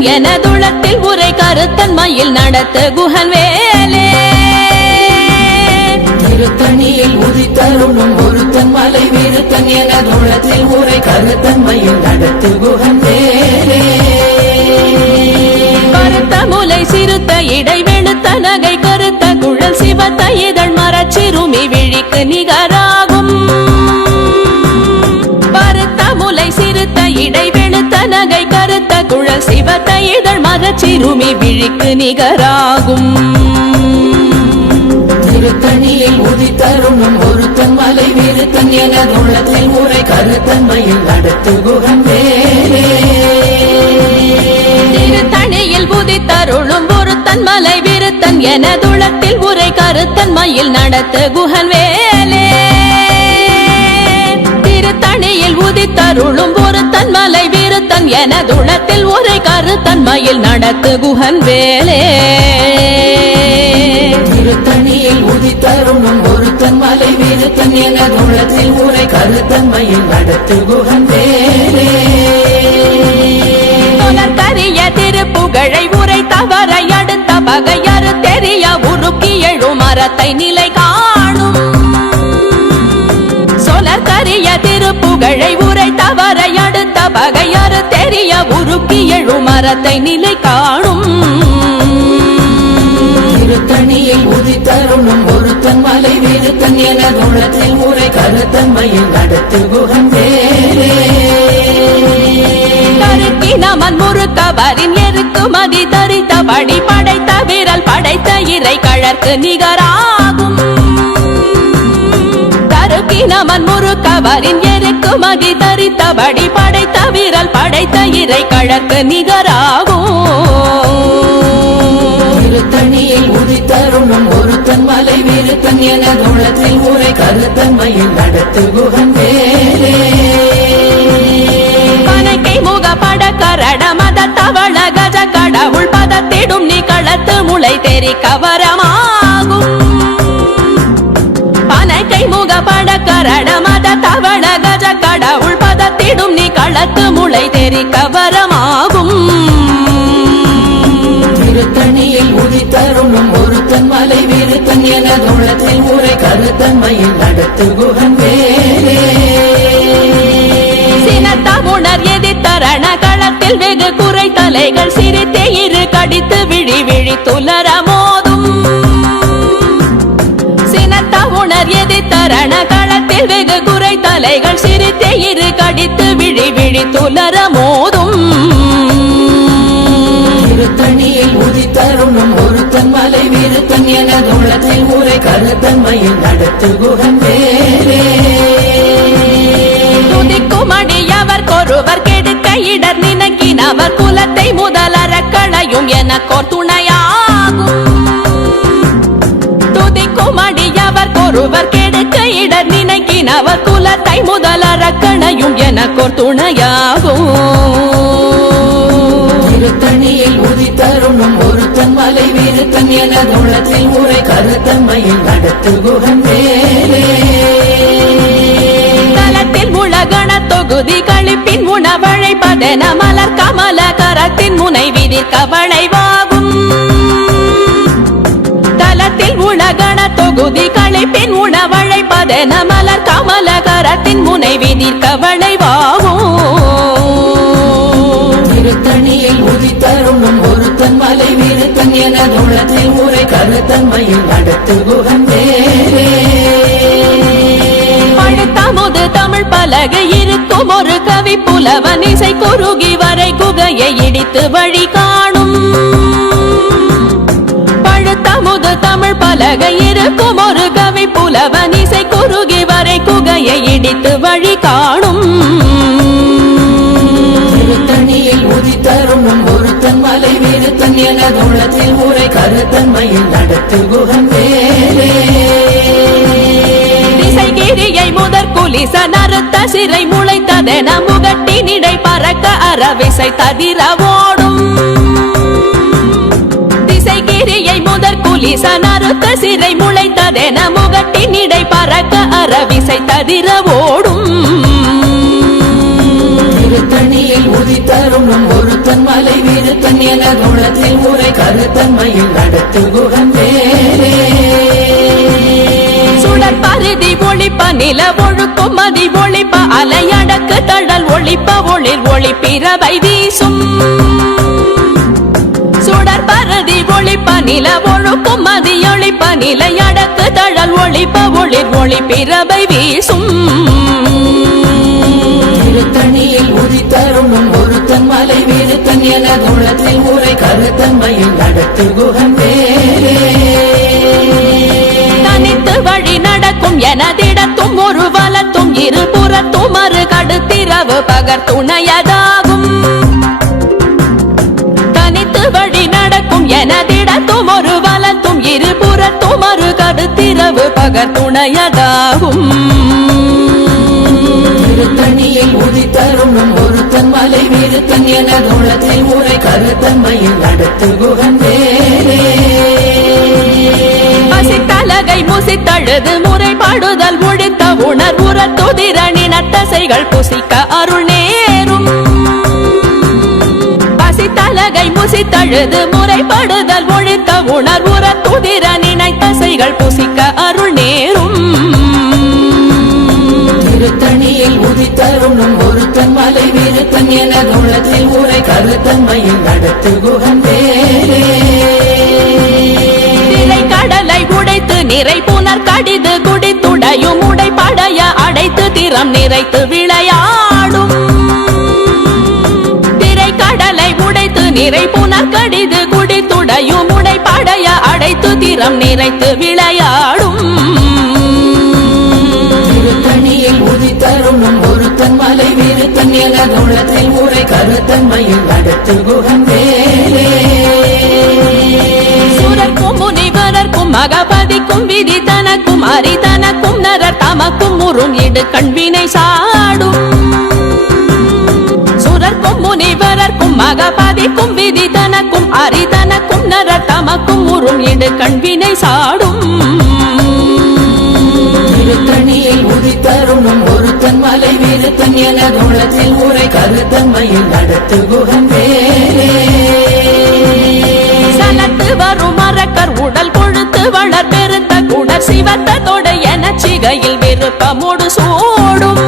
விருத்தன் என துளத்தில் உரை கருத்தன்மையில் நடத்து குகன் வேலே திருத்தணியில் உதித்தருளும் ஒருத்தன் மலை விருத்தன் என துளத்தில் உரை கருத்தன்மையில் நடத்து குகன் வேலே கருத்த முலை சிறுத்த இடை வெளுத்த நகை கருத்த குழல் சிவத்த இதழ் மரச்சிறுமி விழிக்கு நிகராகும் பருத்த முலை சிறுத்த இடை வெளுத்த நகை கருத்த குழல் சிவத்த இதழ் மரச்சிறுமி விழிக்கு நிகராகும் திருத்தணியில் உதித்தருளும் ஒருத்தன் மலை விருத்தன் என துளத்தில் உரை கருத்தன்மையில் நடத்து குகன் வேலே திருத்தணியில் உதித்தருளும் ஒருத்தன் மலை விருத்தன் என துளத்தில் உரை கருத்தன்மையில் நடத்து குகன் வேலே திருத்தணியில் உதித்தருளும் ஒருத்தன் மலை விருத்தன் என துளத்தில் உரை கருத்தன்மையில் நடத்து குகன் வேலே திருத்தணியில் உதித்தருளும் ஒருத்தன் மலை விருத்தன் என துளத்தில் உரை கருத்தன்மையில் நடத்து குகன் வேலே கரிய திருப்புகழை உரை தவறை அடுத்த பகையறு தெரிய உருக்கி எழும் மரத்தை நிலை காணும் சொலக்கரிய திருப்புகழை உரை தவறை அடுத்த பகையறு தெரிய உருக்கி எழும் மரத்தை நிலை காணும் திருத்தணியில் உதித்தருளும் ஒருத்தன் மலை விருத்தன் என துளத்தில் உரை கருத்தன்மையில் நடத்து குகன் வேலே நமன் முறுக்கவரின் எருக்கு மதி தரித்த படி படைத்த விரல் படைத்த இறை கழற்கு நிகராகும் தருக்கி நமன் முறுக்கவரின் எருக்கு மதி தரித்த படி படைத்த விரல் படைத்த இறை கழற்கு நிகராகும் திருத்தணியில் உதித்தருளும் ஒருத்தன் மலை விருத்தன் என துளத்தில் உரை கருத்தன்மையில் நடத்து குகன் வேலே முக பட கரட மத தவள கஜ கடவுள் பதத்திடும் நீ களத்து முளை தெரி கவரமாகும் பனைக்கை முக பட கரட மத தவள கஜ கடவுள் பதத்திடும் நீ களத்து முளை தெரி கவரமாகும் திருத்தணியில் உதித்தருளும் ஒருத்தன் மலை விருத்தன் என துளத்தில் உரை கருத்தன்மையில் நடத்து குகன் வேலே சினத்தமுணர் எதிர்த்தரண களத்தில் வெகு குறை தலைகள் சிரித்தே இரு கடித்து விழி விழி துலர மோதும் சினத்தமுணர் எதிர்த்தரண களத்தில் வெகு குறை தலைகள் சிரித்தே இரு கடித்து விழி விழி துலர மோதும் திருத்தணியில் உதித்தருளும் ஒருத்தன் மலை விருத்தன் என துளத்தில் உரை கருத்தன்மையில் நடத்து குகன் வேலே துதிக்குமடியவர் கொருவர் கெடுக்க இடர் நினைக்கினவர் குலத்தை முதலற களையும் எனக்கோர் துணையாகும் துதிக்குமடியவர் கொருவர் கெடுக்க இடர் நினைக்கினவர் குலத்தை முதலற களையும் எனக்கோர் துணையாகும் திருத்தணியில் உதித்தருளும் ஒருத்தன் மலை விருத்தன் என துளத்தில் உரை கருத்தன்மையில் நடத்து குகன் வேலே தலத்தில் முழகண தொகுதி கழிப்பின் உணவழைப்பதென மலர் கமல கரத்தின் முனை விதிர் கவளைவாகும் தலத்தில் உலகண தொகுதி கழிப்பின் உணவழைப்பதென மலர் கமல கரத்தின் முனை விதிர் கவளைவாகும் திருத்தணியில் உதித்தருளும் ஒருத்தன் மலை விருத்தன் என துளத்தில் உரை கருத்தன்மையில் நடத்து குகன் வேலே பழுத்தமுது தமிழ் பலகை இருக்கும் ஒரு கவி புலவன் இசை குறுகி வரை குகையை இடித்து வழி காணும் பழுத்தமுது தமிழ் பலகை இருக்கும் ஒரு கவி புலவன் இசை குறுகி வரை குகையை இடித்து வழி காணும் திருத்தணியில் உதித்தருளும் ஒருத்தன் மலை விருத்தன் என துளத்தில் உரை கருத்தன்மையில் நடத்து குகன் வேலே திசைகிரியை முதற் குலிச நறுத்த சிறை முளைத்ததென முகட்டினிடை பறக்க அறவிசை ததிர ஓடும் திசைகிரியை முதற் குலிச நறுத்த சிறை முளைத்ததென முகட்டினிடை பறக்க அறவிசை ததிர ஓடும் திருத்தணியில் உதித்தருளும் தருணம் ஒருத்தன் மலை விருத்தன் எனது உள்ளத்தில் உரை கருத்தன்மையில் நடத்து குகன் வேலே சுடர் பருதி ஒளிப்ப நில ஒழுக்கும் மதி ஒளிப்ப அலையடக்கு தழல் ஒளிப்ப ஒளிர் ஒளிப்பிரவை வீசும் சுடர் பருதி ஒளிப்ப நில ஒழுக்கும் மதி ஒளிப்ப நிலையடக்கு தழல் ஒளிப்ப ஒளிர் ஒளிப்பிரவை வீசும் திருத்தணியில் உதித்தருணும் ஒருத்தன் மலை விருத்தன் எனது உள்ளத்தில் உரை கருத்தன்மையில் நடத்து குகன் வேலே தனித்து வழி நடக்கும் எனதிடத்தும் ஒரு வலத்தும் இருபுறத்தும் மறு கடுத்திரவு பகர் துணையதாகும் தனித்து வழி நடக்கும் எனதிடத்தும் ஒரு வலத்தும் இருபுறத்தும் மறு கடுத்திரவு பகர் துணையதாகும் திருத்தணியில் உதித்தருணும் ஒருத்தன் மலை விருத்தன் எனது உள்ளத்தில் உரை கருத்தன்மையில் நடத்து குகன் வேலே பசித்தலகை முசித்தழுது முறைப்பாடுதல் ஒழித்த உணர்வுற துதிரணின் அத்தசைகள் புசிக்க அருள் நேரும் பசித்தலகை முசித்தழுது முறைப்படுதல் ஒழித்த உணர்வுற துதிரணின் அத்தசைகள் புசிக்க அருள் நேரும் திருத்தணியில் உதித்தருணும் ஒருத்தன் மலை விருத்தன் எனது உள்ளத்தில் உரை கருத்தன்மையில் நடத்து குகன் வேலே கடலை உடைத்து நிறை புனர் கடிது குடித்துடையும் உடைப்படைய அடைத்து திறம் நிறைத்து விளையாடும் திரை கடலை உடைத்து நிறை புனர் கடிது குடித்துடையும் உடைப்படைய அடைத்து திறம் நிறைத்து விளையாடும் திருத்தணியில் உதித்தருணும் ஒருத்தன் மலை விருத்தன் எனது உள்ளத்தில் உரை கருத்தன்மையில் நடத்து குகன் வேலே சுரர்க்கும் முனிவரர்க்கும் மகபதிக்கும் விதி தனக்கும் அரிதனக்கும் நரர் தமக்கும் முறும் இடு கண்வினை சாடும் சுரர்க்கும் முனிவரர்க்கும் மகபதிக்கும் விதி தனக்கும் அரிதனக்கும் நரர் தமக்கும் முறும் இடு கண்வினை சாடும் திருத்தணியில் உதித்தருணும் ஒருத்தன் மலை விருத்தன் எனது உள்ளத்தில் உரை கருத்தன்மையில் நடத்து குகன் வேலே சலத்து வரும் மரக்கர் உடல் கொழுத்து வளர் பெருத்த குடர் சிவத்த தொடை என சிகையில் விருப்பமோடு சூடும்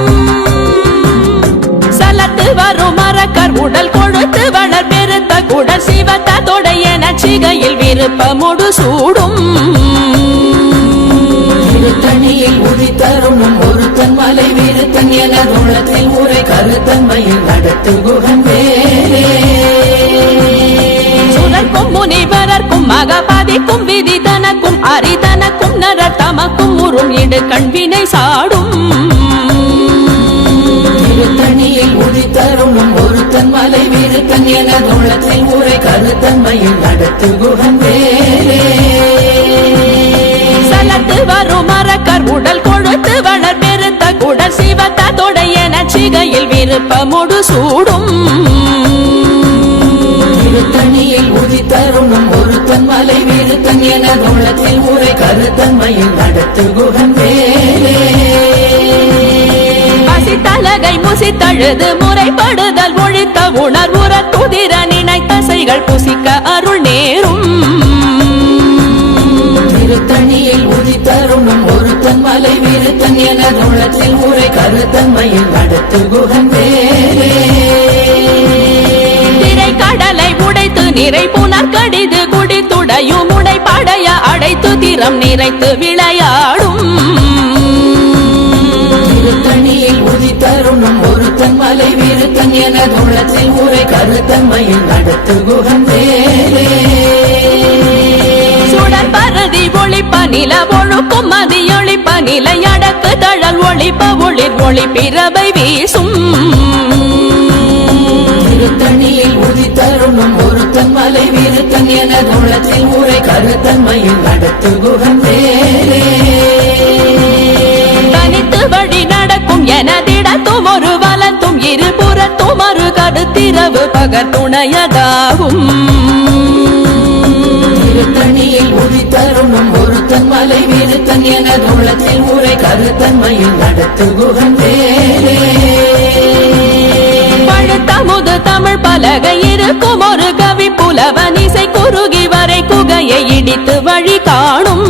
சலத்து வரும் மரக்கர் உடல் கொழுத்து வளர் பெருத்த குடர் சிவத்த தொடை என சிகையில் விருப்பமோடு சூடும் திருத்தணியில் உதித்தருணும் ஒருத்தன் மலை விருத்தன் எனது உள்ளத்தில் உரை கருத்தன்மையில் நடத்து குகன் வேலே சுரர்க்கும் முனிவரர்க்கும் மகபதிக்கும் விதி தனக்கும் அரிதனக்கும் நரர் தமக்கும் முறும் இடு கண்வினை சாடும் திருத்தணியில் உதித்தருணும் ஒருத்தன் மலை விருத்தன் எனது உள்ளத்தில் உரை கருத்தன்மையில் நடத்து குகன் வேலே சலத்து வரும் மரக்கர் உடல் கொழுத்து வளர் பெருத்த குடர் சிவத்த தொடை என சிகையில் விருப்பமோடு சூடும் திருத்தணியில் உதித்தருணும் ஒருத்தன் மலை விருத்தன் எனது உள்ளத்தில் உரை கருத்தன்மையில் நடத்து குகன் வேலே பசித்தலகை முசித்தழுது முறைப்படுதல் ஒழித்த உணர்வுற துதிர நினைத்தசைகள் புசிக்க அருள் நேரும் திருத்தணியில் உதித்தருணும் ஒருத்தன் மலை விருத்தன் எனது உள்ளத்தில் உரை கருத்தன்மையில் நடத்து குகன் வேலே திரை கடலை உடைத்து நிறை புனர் கடிது குடித்துடையும் உடைப்படைய அடைத்து திறம் நிறைத்து விளையாடும் திருத்தணியில் உதித்தருணும் ஒருத்தன் மலை விருத்தன் எனது உள்ளத்தில் உரை கருத்தன்மையில் நடத்து குகன் வேலே சுடர் பருதி ஒளிப்ப நில ஒழுக்கும் மதி ஒளிப்ப நிலையடக்கு தழல் ஒளிப்ப ஒளிர் ஒளிப்பிரவை வீசும் திருத்தணியில் உதித்தருணும் ஒருத்தன் மலை விருத்தன் எனது உள்ளத்தில் உரை கருத்தன்மையில் நடத்து குகன் வேலே தனித்து வழி நடக்கும் எனதிடத்தும் ஒரு வலத்தும் இருபுறத்தும் மறு கடுத்திரவு பகர் துணையதாகும் திருத்தணியில் உதித்தருணும் ஒருத்தன் மலை விருத்தன் எனது உள்ளத்தில் உரை கருத்தன்மையில் நடத்து குகன் வேலே எழுத்தமுது தமிழ் பலகை இருக்கும் ஒரு கவி புலவன் இசை குறுகி வரை குகையை இடித்து வழி காணும்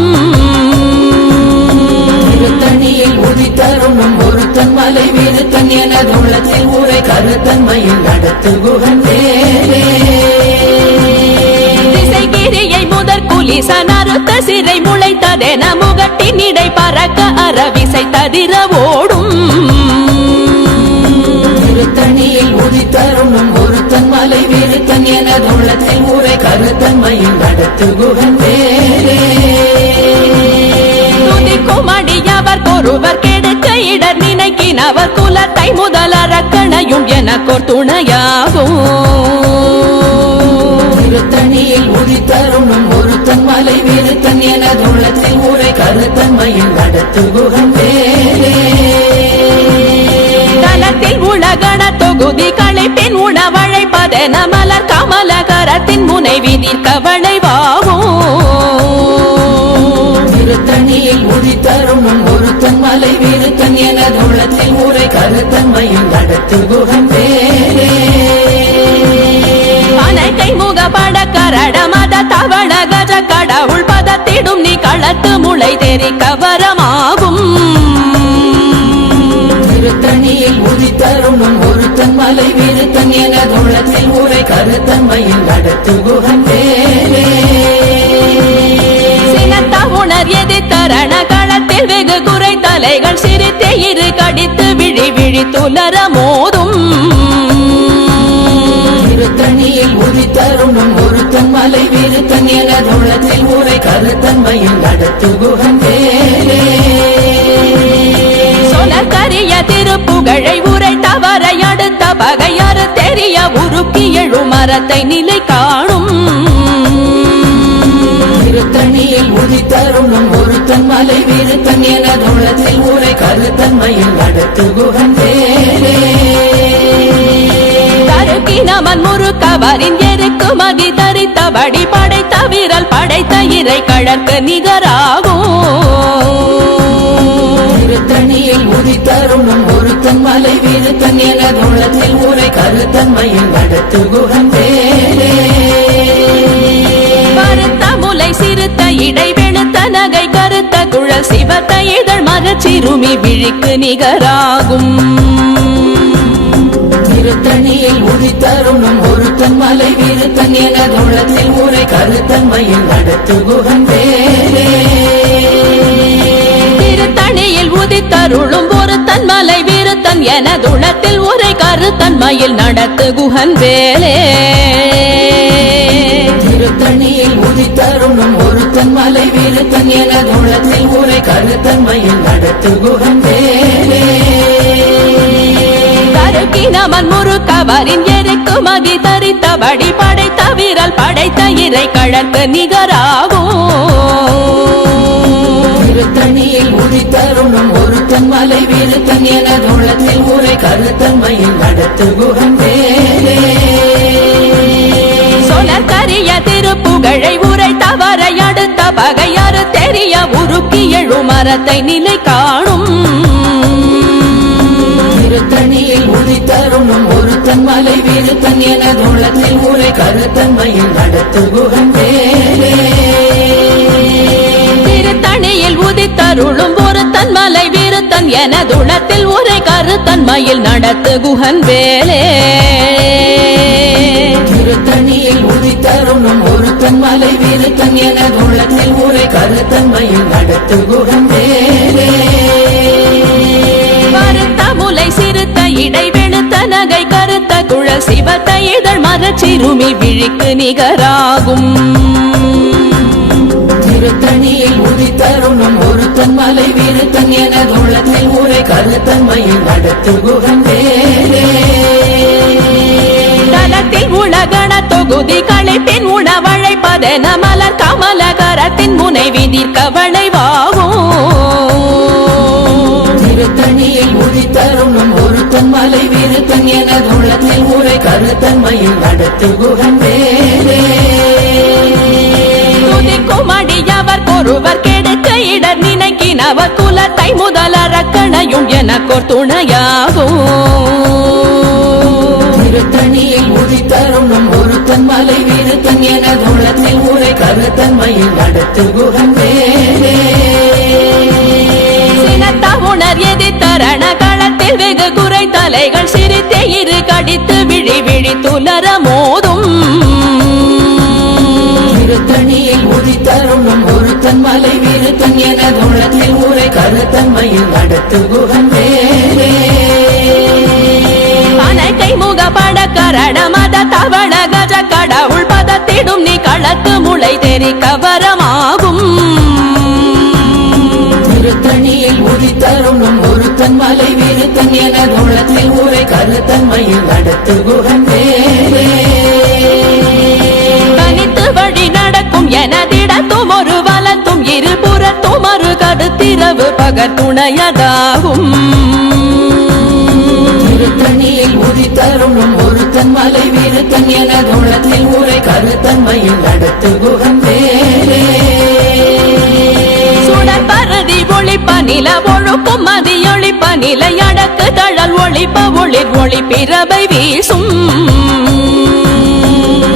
திருத்தணியில் உதித்தருணும் ஒருத்தன் மலை விருத்தன் எனது உள்ளத்தில் ஊரை கருத்தன்மையில் நடத்து குகன் வேலே திசைகிரியை முதற் குலிசன் அறுத்த சிறை முளைத்ததென முகட்டின் இடை பறக்க அறவிசை ததிர ஓடும் திருத்தணியில் உதித்தருணும் ஒருத்தன் மலை விருத்தன் எனது உள்ளத்தில் ஊரை கருத்தன்மையில் நடத்து குகன் வேலே துதிக்குமடியவர் ஒருவர் கெடுக்க இடர் நினைக்கினவர் குலத்தை முதல் அரக்கணையும் எனக்கோர் துணையாகும் திருத்தணியில் உதித்தருணும் ஒருத்தன் மலை விருத்தன் எனது உள்ளத்தில் ஊரை கருத்தன்மையில் நடத்து குகன் வேலே தலத்தில் உலகண தொகுதி களைப்பின் உணவழைப்பதென மலர் கமலகரத்தின் முனைவி கவளைவாகும் திருத்தணியில் உதித்தருணும் ஒருத்தன் மலை விருத்தன் எனது உள்ளத்தில் ஊரை கருத்தன்மையில் நடத்து குகன் வேலே அனைக்கை முகப்பட கரட மத தவள கஜ கடவுள் பதத்திடும் நீ களத்து முளை தெரி கவரமாகும் திருத்தணியில் உதித்தருணும் ஒருத்தன் மலை விருத்தன் எனது உள்ளத்தில் ஊரை கருத்தன்மையில் நடத்து குகன் வேலே சினத்த உணர் எதிர்த்தரண களத்தில் வெகு குறை தலைகள் சிரித்தே இரு கடித்து விழி விழி துலர மோதும் திருத்தணியில் உதித்தருணும் ஒருத்தன் மலை விருத்தன் எனது உள்ளத்தில் ஊரை கருத்தன்மையில் நடத்து குகன் வேலே சொலக்கரிய திருப்புகழை உரை தவறை அடுத்த பகையறு தெரிய உருக்கி எழு மரத்தை நிலை காணும் திருத்தணியில் உதித்தருணும் ஒருத்தன் மலை விருத்தன் எனது உள்ளத்தில் ஊரை கருத்தன்மையில் நடத்து குகன் வேலே தருக்கினமன் முறுக்கவரின் எருக்கு மதி தரித்தபடி படைத்த வீரல் படைத்த இறை கழற்கு நிகராகும் திருத்தணியில் உதித்தருணும் ஒருத்தன் மலை விருத்தன் எனது உள்ளத்தில் ஊரை கருத்தன்மையில் நடத்து குகன் வேலே கருத்த முலை சிறுத்த இடை வெளுத்த நகை கருத்த குழல் சிவத்த இதழ் மரச்சிறுமி விழிக்கு நிகராகும் திருத்தணியில் உதித்தருணும் ஒருத்தன் மலை விருத்தன் எனது உள்ளத்தில் ஊரை கருத்தன்மையில் நடத்து குகன் வேலே திருத்தணியில் உதித்தருளும் ஒருத்தன் மலை விருத்தன் எனதுளத்தில் உரை கருத்தன்மையில் நடத்து குகன் வேலே திருத்தணியில் உதித்தருணும் ஒருத்தன் மலை விருத்தன் எனது உள்ளத்தில் ஊரை கருத்தன்மையில் நடத்து குகன் வேலே தருக்கினமன் முறுக்கவரின் எருக்கு மதி தரித்தபடி படைத்த வீரல் படைத்த இறை கழற்கு நிகராகும் திருத்தணியில் உதித்தருணும் ஒருத்தன் மலை விருத்தன் எனது உள்ளத்தில் ஊரை கருத்தன்மையில் நடத்து குகன் வேலே சொலக்கரிய திருப்புகழை உரை தவறை அடுத்த பகையறு தெரிய உருக்கி எழு மரத்தை நிலை காணும் திருத்தணியில் உதித்தருணும் ஒருத்தன் மலை விருத்தன் எனது உள்ளத்தில் ஊரை கருத்தன்மையில் நடத்து குகன் வேலே திருத்தணியில் உதித்தருளும் ஒருத்தன் மலை விருத்தன் எனதுளத்தில் உரை கருத்தன்மையில் நடத்து குகன் வேலே திருத்தணியில் உதித்தருணும் ஒருத்தன் மலை விருத்தன் எனது உள்ளத்தில் ஊரை கருத்தன்மையில் நடத்து குகன் வேலே கருத்த முலை சிறுத்த இடை வெளுத்த நகை கருத்த குழல் சிவத்த இதழ் மரச்சிறுமி விழிக்கு நிகராகும் திருத்தணியில் உதித்தருணும் ஒருத்தன் மலை விருத்தன் எனது உள்ளத்தில் ஊரை கருத்தன்மையில் நடத்து குகன் வேலே தலத்தில் உலகண தொகுதி களைப்பின் உணவழைப்பதென மலர் கமலகரத்தின் முனைவி கவளைவாகும் திருத்தணியில் உதித்தருணும் ஒருத்தன் மலை விருத்தன் எனது உள்ளத்தில் ஊரை கருத்தன்மையில் நடத்து குகன் வேலே துதிக்குமடியவர் ஒருவர் கெடுக்க இடர் நினைக்கினவர் குலத்தை முதல் அரக்கணையும் எனக்கோர் துணையாகும் உதித்தருணும் ஒருத்தன் மலை விருத்தன் எனது உள்ளத்தில் ஊரை கருத்தன்மையில் நடத்து குகன் வேலே உணர் எதிர்த்தரண களத்தில் வெகு குறை தலைகள் சிரித்தே இரு கடித்து விழி விழி துலர மோதும் திருத்தணியில் உதித்தருணும் ஒருத்தன் மலை விருத்தன் எனது உள்ளத்தில் ஊரை கருத்தன்மையில் நடத்து குகன் வேலே கணக்கை முகப்பட கரட மத தவள கஜ கடவுள் பதத்திடும் நீ களத்து முளை தெரி கவரமாகும் திருத்தணியில் உதித்தருணும் ஒருத்தன் மலை விருத்தன் எனது உள்ளத்தில் ஊரை கருத்தன்மையில் நடத்து குகன் வேலே கனித்து வழி நடக்கும் எனதிடத்தும் ஒரு வலத்தும் இருபுறத்தும் ஒரு கருத்திரவு பகத்துணையதாகும் திருத்தணியில் உதித்தருணும் ஒருத்தன் மலை விருத்தன் எனது உள்ளத்தில் ஊரை கருத்தன்மையில் நடத்து குகன் வேலே சுடற்பரதி ஒளிப்ப நில ஒழுக்கும் மதியொளிப்ப நிலை அடக்கு தழல் ஒளிப்ப ஒளிர் ஒளி பிறவை வீசும்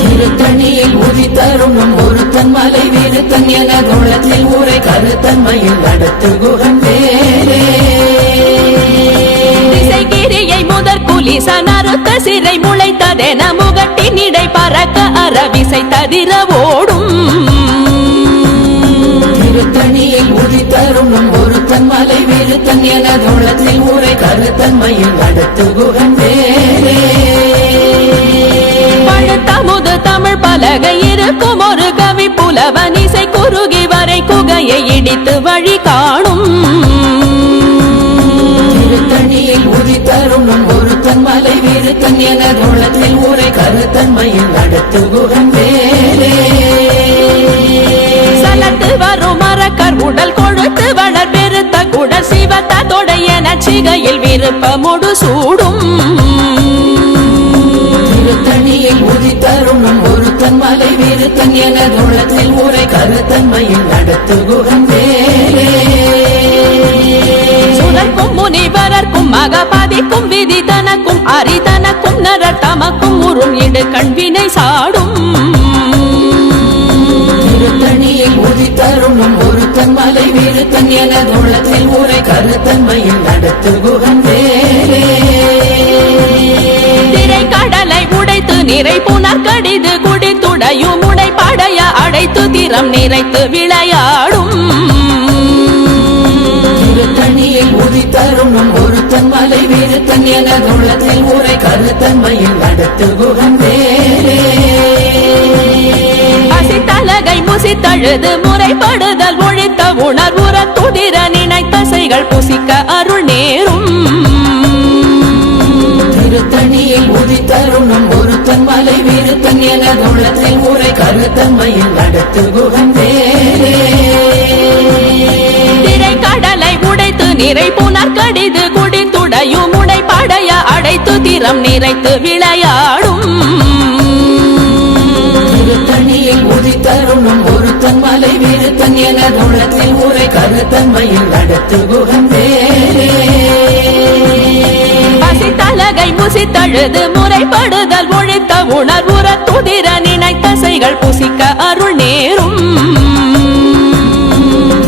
திருத்தணியில் உதித்தருணும் ஒருத்தன் மலை விருத்தன் எனது உள்ளத்தில் ஊரை கருத்தன்மையில் நடத்து குகன் வேலே திசைகிரியை முதற் குலிசன் அறுத்த சிறை முளைத்ததென முகட்டின் இடை பறக்க அறவிசை ததிர ஓடும் திருத்தணியில் உதித்தருணும் ஒருத்தன் மலை விருத்தன் எனது உள்ளத்தில் ஊரை கருத்தன்மையில் நடத்து குகன் வேலே பழுத்தமுது தமிழ் பலகை இருக்கும் ஒரு கவி புலவன் இசை குறுகி வரை குகையை இடித்து வழி காணும் திருத்தணியில் உதித்தருணும் ஒருத்தன் மலை விருத்தன் எனது உள்ளத்தில் ஊரை கருத்தன்மையில் நடத்து குகன் வேலே சலத்து வரும் மரக்கர் உடல் கொழுத்து வளர் பெருத்த குடல் சிவத்த தொடைய நச்சிகையில் விருப்பமுடு சூடும் திருத்தணியில் உதித்தருணும் ஒருத்தன் மலை விருத்தன் எனது உள்ளத்தில் ஊரை கருத்தன்மையில் நடத்து குகன் வேலே சுரக்கும் முனிவரர்க்கும் மகபதிக்கும் விதி தனக்கும் அரிதனக்கும் நரர் தமக்கும் உறும் இடு கண்வினை சாடும் திருத்தணியில் உதித்தருணும் ஒருத்தன் மலை விருத்தன் எனது உள்ளத்தில் ஊரை கருத்தன்மையில் நடத்து குகன் வேலே திரை கடலை உடைத்து நிறை புனர் கடிது குடித்துடையும் உடை படைய அடைத்து திறம் நிறைத்து விளையாடும் திருத்தணியில் உதித்தருணும் ஒருத்தன் மலை விருத்தன் எனது உள்ளத்தில் ஊரை கருத்தன்மையில் நடத்து குகன் வேலே பசித்தலகை முசித்தழுது முறைப்படுதல் ஒழித்த உணர்வுற துதிர நினைத்தசைகள் புசிக்க அருள் நேரும் திருத்தணியில் உதித்தருணும் ஒருத்தன் மலை விருத்தன் எனது உள்ளத்தில் ஊரை கருத்தன்மையில் நடத்து குகன் வேலே திரை கடலை உடைத்து நிறை புனர் கடிது குடித்துடையும் உடை படைய அடைத்து திறம் நிறைத்து விளையாடும் திருத்தணியில் உதித்தருணும் ஒருத்தன் மலை விருத்தன் எனது உள்ளத்தில் ஊரை கருத்தன்மையில் நடத்து குகன் வேலே பசித்தலகை முசித்தழுது முறைப்படுதல் ஒழித்த உணர்வுற துதிர நினைத்தசைகள் புசிக்க அருள் நேரும்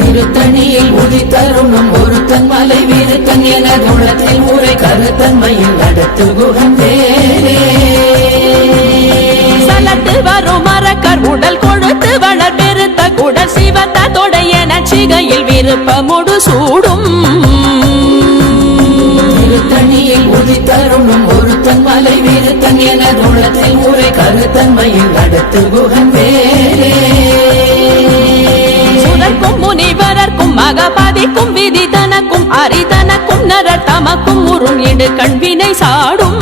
திருத்தணியில் உதித்தருணும் ஒருத்தன் மலை விருத்தன் எனது உள்ளத்தில் ஊரை கருத்தன்மையில் நடத்து குகன் வேலே சலத்து வரும் மரக்கர் உடல் கொழுத்து வளர் பெருத்த குடல் சிவத்த தொடைய நச்சிகையில் விருப்பமுடு சூடும் திருத்தணியில் உதித்தருணும் ஒருத்தன் மலை விருத்தன் எனது உள்ளத்தில் ஊரை கருத்தன்மையில் நடத்து குகன் வேலே சுரக்கும் முனிவரர்க்கும் மகபதிக்கும் விதி தனக்கும் அரிதனக்கும் நரர் தமக்கும் உறும் இடு கண்வினை சாடும்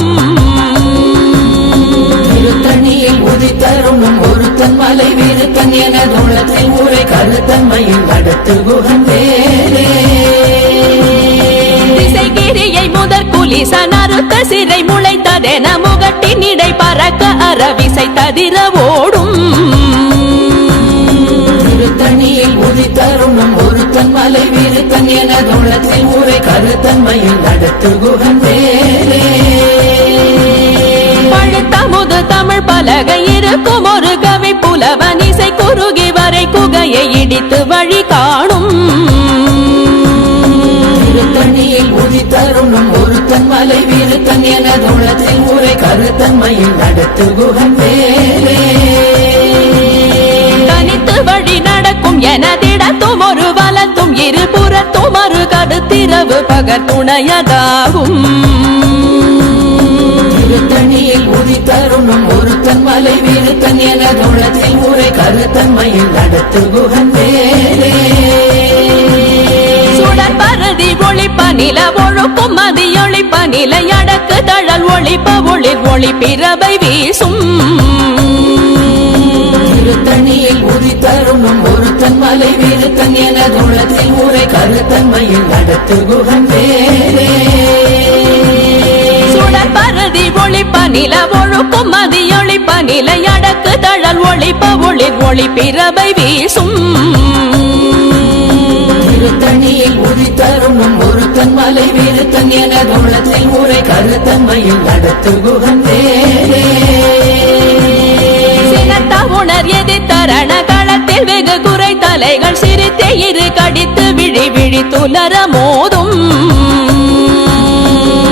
திருத்தணியில் உதித்தருணும் ஒருத்தன் மலை விருத்தன் எனது உள்ளத்தில் ஊரை கருத்தன்மையில் நடத்து குகன் வேலே திசைகிரியை முதற் குலிசன் அறுத்த சிறை முளைத்ததென முகட்டின் இடை பறக்க அறவிசை ததிர ஓடும் திருத்தணியில் உதித்தருணும் ஒருத்தன் மலை விருத்தன் எனது உள்ளத்தில் ஊரை கருத்தன்மையில் நடத்து குகன் வேலே பழுத்தமுது தமிழ் பலகை இருக்கும் ஒரு கவி புலவன் இசை குறுகி வரை குகையை இடித்து வழி காணும் திருத்தணியில் உதித்தருணும் ஒருத்தன் மலை விருத்தன் என தோளத்தில் உரை கருத்தன்மையில் நடத்து குகன் வேலே தனித்து வழி நடக்கும் எனதிடத்தும் ஒரு வலத்தும் இருபுறத்தும் ஒரு கருத்திரவு பகர் துணையதாகும் திருத்தணியில் உதித்தருணும் ஒருத்தன் மலை விருத்தன் என தோளத்தில் உரை கருத்தன்மையில் நடத்து குகன் வேலே சுடர் பரதி ஒளிப்ப நில ஒழுக்கும் மதியொளிப்ப நிலை அடக்கு தழல் ஒளிப்ப ஒளிர் ஒளி பிறவை வீசும் திருத்தணியில் உதித்தருணும் ஒருத்தன் மலை விருத்தன் என தோளத்தில் உரை கருத்தன்மையில் நடத்து குகன் வேலே சுடர் பரதி ஒளிப்ப நில ஒழுக்கும் மதியொளிப்ப நிலை அடக்கு தழல் ஒளிப்ப ஒளிர் ஒளி பிறவை வீசும் திருத்தணியில் உதித்தருணும் ஒருத்தன் மலை விருத்தன் என தோளத்தில் உரை கருத்தன்மையில் நடத்து குகன் வேலே சினத்த உணர் எதிர்த்தரண களத்தில் வெகு குறை தலைகள் சிரித்தே இரு கடித்து விழி விழி துலர மோதும்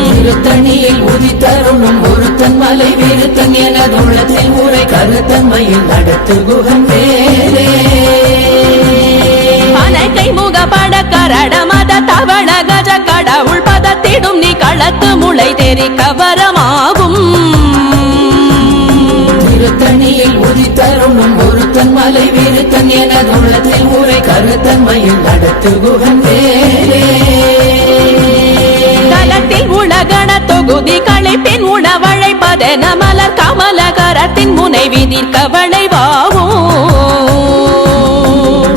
திருத்தணியில் உதித்தருணும் ஒருத்தன் மலை விருத்தன் என தோளத்தில் உரை கருத்தன்மையில் நடத்து குகன் வேலே அனைக்கை முக பட கரட மத தவள கஜ கடவுள் பதத்திடும் நீ களத்து முளை தெரி கவரமாகும் திருத்தணியில் உதித்தருணும் ஒருத்தன் மலை விருத்தன் என தோளத்தில் உரை கருத்தன்மையில் நடத்து குகன் வேலே களத்தில் உலகண தொகுதி களைப்பின் உணவழைப்பதென மலர் கமல கரத்தின் முனை விதிர் கவளைவாகும்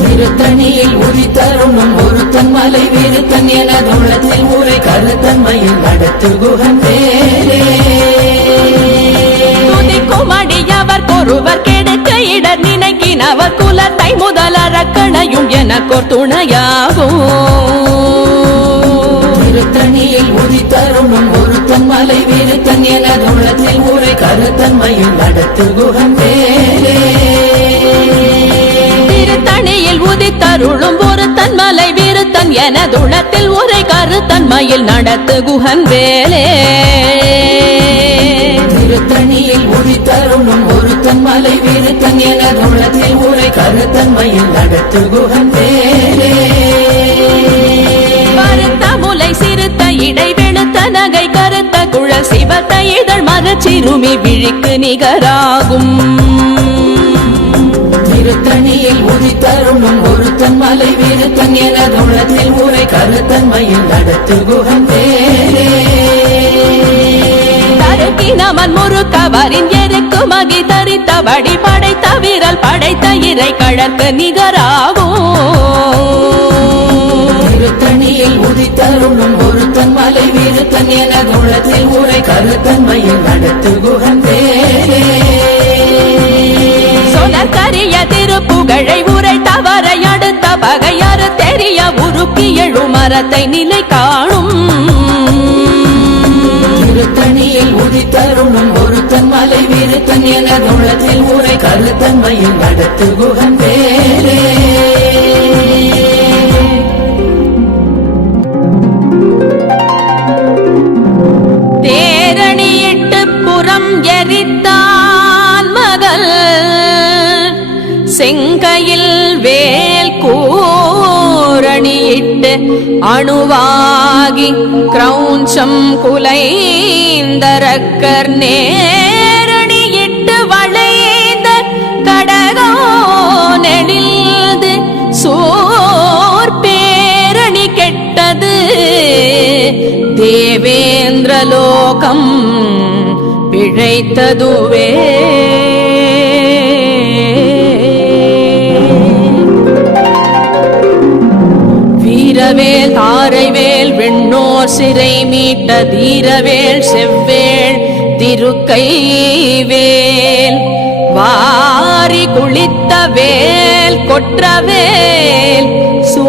திருத்தணியில் உதித்தருணும் ஒருத்தன் மலை விருத்தன் என தோளத்தில் உரை கருத்தன்மையில் நடத்து குகன் வேலே துதிக்கும் அடியவர் கொருவர் கெடுக்க இடர் நினைக்கினவர் குலத்தை முதல் அரக்கணையும் எனக்கோர் துணையாகும் திருத்தணியில் உதித்தருணும் ஒருத்தன் மலை விருத்தன் என தோளத்தில் உரை கருத்தன்மையில் நடத்து குகன் வேலே திருத்தணியில் உதித்தருளும் ஒருத்தன் மலை விருத்தன் என துளத்தில் உரை கருத்தன்மையில் நடத்து குகன் வேலே திருத்தணியில் உதித்தருணும் ஒருத்தன் மலை விருத்தன் என தோளத்தில் உரை கருத்தன்மையில் நடத்து குகன் வேலே பருத்த முலை சிறுத்த இடை வெளுத்த நகை கருத்த குழல் சிவத்த இதழ் மரச்சிறுமி விழிக்கு நிகராகும் திருத்தணியில் உதித்தருணும் ஒருத்தன் மலை விருத்தன் என தோளத்தில் உரை கருத்தன்மையில் நடத்து குகன் வேலே தருக்கி நமன் முறுக்கவரின் எருக்கு மகி தரித்த வடி படைத்த விரல் படைத்த இறை கழற்கு நிகராகும் திருத்தணியில் உதித்தருணும் ஒருத்தன் மலை விருத்தன் என தோளத்தில் உரை கருத்தன்மையில் நடத்து குகன் வேலே சொலக்கரிய திருப்புகழை உரை தவறை அடுத்த பகையாறு தெரிய உருக்கி எழு மரத்தை நிலை காணும் திருத்தணியில் உதித்தருணும் ஒருத்தன் மலை விருத்தன் என தோளத்தில் உரை கருத்தன்மையில் நடத்து குகன் வேலே தேரணியிட்டு புறம் எரித்தான் மகள் செங்கையில் வேல் கூரணியிட்டு அணுவாகி கிரௌஞ்சம் குலைந்தரக்கர் நேரணியிட்டு வளைந்த கடகோ நெளிந்து சோர் பேரணி கெட்டது தேவேந்திரலோகம் பிழைத்ததுவே வீரவேல் தாரைவேல் வெண்ணோர் சிறை மீட்ட தீரவேல் செவ்வேள் திருக்கைவேல் வாரி குளித்த வேல் கொற்றவேல் சோ